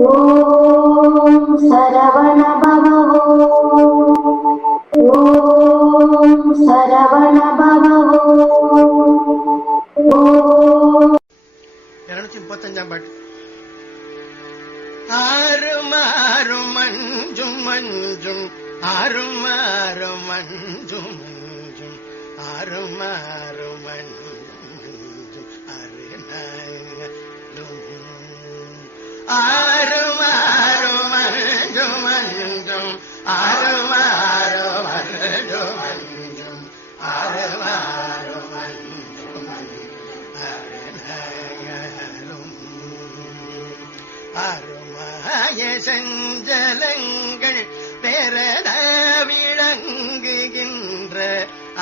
ஓம் சரவண பவோ ஓம் சரவண பவோ ஓம் இருநூத்தி முப்பத்தஞ்சாம் பாட்டு ஆறும் ஆறும் மஞ்சும் மஞ்சும் ஆறும் ஆறும் மஞ்சும் மஞ்சும் ஆறும் ஆறும் அருமாய செஞ்சலங்கள் பெறத விளங்குகின்ற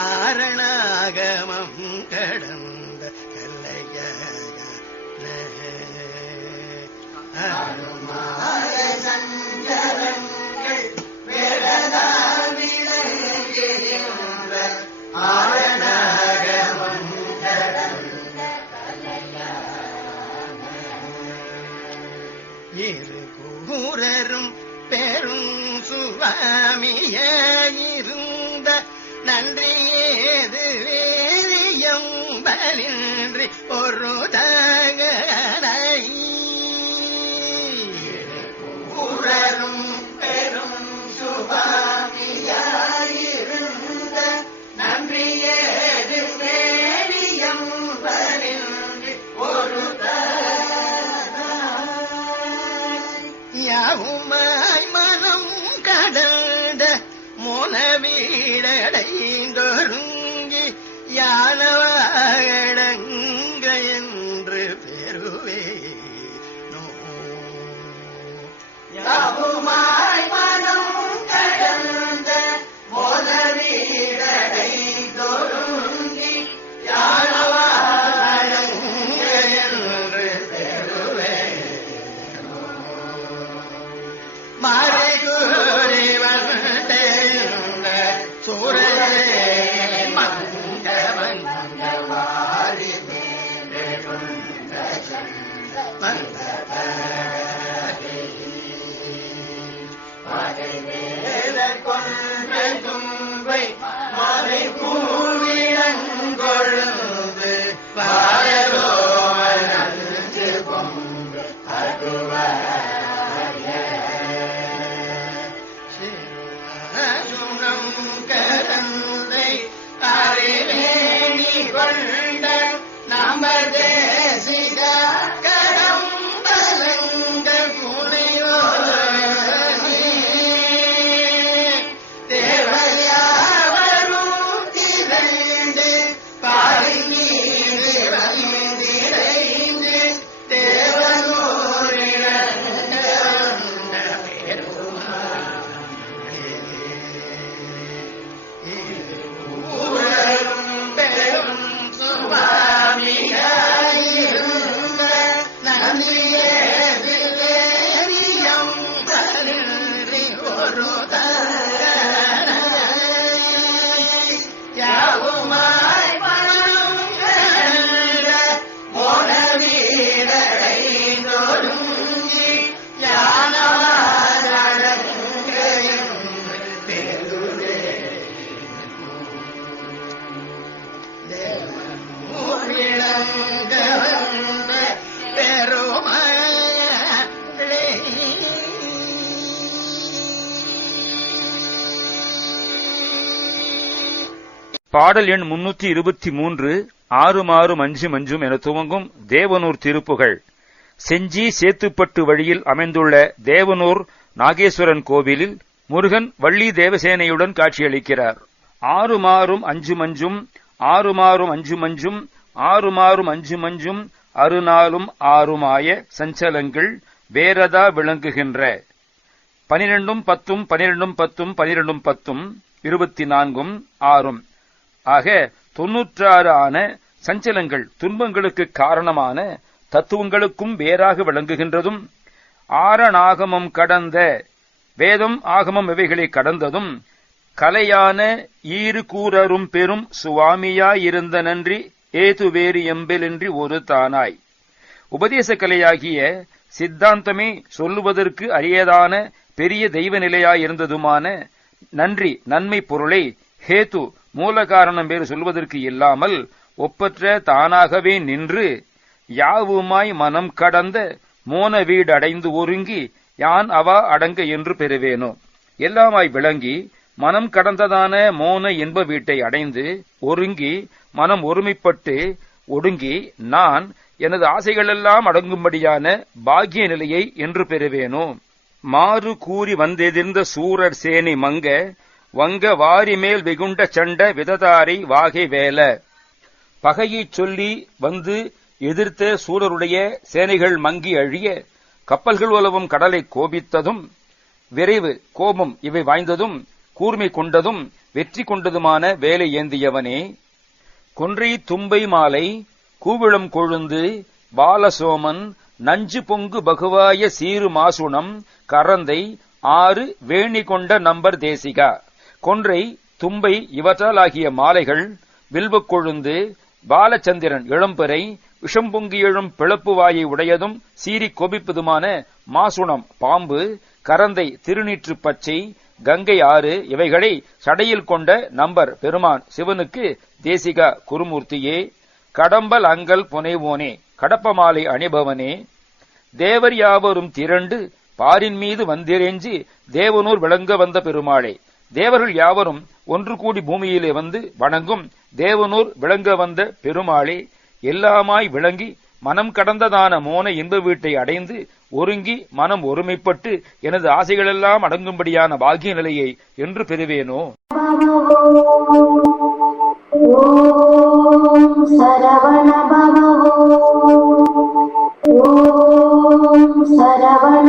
ஆரணாகமம் கடந்த கல்லைய அருமாய சஞ்சலங்கள் பெறத விளங்குகின்ற ஆரணாகமம் வேதியம்பலின்றி ஒரு தகனை. கூறரும் பெரும் சுவாமிய இருந்த நன்றி ஏது வேதியம்பலின்றி ஒரு யாவுமாய் மனம் கடந்த முனவீடடைந்தொருங்கி யானவாடங்க out. Vai, பாடல் எண் முன்னூற்றி இருபத்தி மூன்று ஆறு மாறும் மஞ்சு மஞ்சும் என துவங்கும் தேவனூர் திருப்புகள். செஞ்சி சேத்துப்பட்டு வழியில் அமைந்துள்ள தேவனூர் நாகேஸ்வரன் கோவிலில் முருகன் வள்ளி தேவசேனையுடன் காட்சியளிக்கிறார். ஆறு மாறும் அஞ்சு மஞ்சும் ஆறு மாறும் அஞ்சு மஞ்சும் ஆறு மாறும் அஞ்சு மஞ்சும் அறுநாளும் ஆறுமாய சஞ்சலங்கள் வேறதா விளங்குகின்ற. பனிரெண்டும் பத்தும் பனிரெண்டும் பத்தும் பனிரெண்டும் பத்தும் இருபத்தி நான்கும் ஆறும். ஆக தொன்னூற்றாறு ஆன சஞ்சலங்கள் துன்பங்களுக்கு காரணமான தத்துவங்களுக்கும் வேறாக விளங்குகின்றதும் ஆரணாகமம் கடந்த வேதம் ஆகமம் இவைகளை கடந்ததும் கலையான ஈறு கூறரும் பெரும் சுவாமியாயிருந்த நன்றி ஏது வேறு எம்பெலின்றி ஒரு தானாய். உபதேச கலையாகிய சித்தாந்தமே சொல்லுவதற்கு அரியதான பெரிய தெய்வ நிலையாயிருந்ததுமான நன்றி நன்மை பொருளை ஹேத்து மூல காரணம் பேறு சொல்வதற்கு இல்லாமல் ஒப்பற்ற தானாகவே நின்று யாவுமாய் மனம் கடந்த மோன வீடு அடைந்து ஒருங்கி யான் அவா அடங்க என்று பெறுவேனோ. எல்லாமாய் விளங்கி மனம் கடந்ததான மோன இன்ப வீட்டை அடைந்து ஒருங்கி மனம் ஒருமைப்பட்டு ஒடுங்கி நான் எனது ஆசைகளெல்லாம் அடங்கும்படியான பாக்கிய நிலையை என்று பெறுவேனோ. மாறு கூறி வந்தெதிர்ந்த சூரர் சேனை மங்க வங்க வாரி மேல் வெகுண்ட சண்ட விததாரை வாகை வேல. பகையைச் சொல்லி வந்து எதிர்த்த சூரருடைய சேனைகள் மங்கி அழிய கப்பல்கள் உலவும் கடலை கோபித்ததும் விரைவு கோபம் இவை வாய்ந்ததும் கூர்மை கொண்டதும் வெற்றி கொண்டதுமான வேலை ஏந்தியவனே. கொன்றை தும்பை மாலை கூவிளம் கொழுந்து பாலசோமன் நஞ்சு பொங்கு பகுவாய சீரு மாசுணம் கரந்தை ஆறு வேணி கொண்ட நம்பர் தேசிகா. கொன்றை தும்பை இவற்றாலாகிய மாலைகள் வில்வு கொழுந்து பாலச்சந்திரன் இளம்பெறை விஷம்பொங்கியெழும் எழும் பிளப்பு வாயை உடையதும் சீறி கொபிப்பதுமான மாசுணம் பாம்பு கரந்தை திருநீற்று பச்சை கங்கை ஆறு இவைகளை சடையில் கொண்ட நம்பர் பெருமான் சிவனுக்கு தேசிகா குருமூர்த்தியே. கடம்பல் அங்கல் புனைவோனே கடப்பமாலை அணிபவனே. தேவர் யாவரும் திரண்டு பாரின் மீது வந்திரேஞ்சி தேவனூர் விளங்க வந்த பெருமாளே. தேவர்கள் யாவரும் ஒன்று கூடி பூமியிலே வந்து வணங்கும் தேவனூர் விளங்க வந்த பெருமாளே எல்லாமாய் விளங்கி மனம் கடந்ததான மோன இன்ப வீட்டை அடைந்து ஒருங்கி மனம் ஒருமைப்பட்டு எனது ஆசைகளெல்லாம் அடங்கும்படியான பாகிய நிலையை என்று பெறுவேனோ? சரவண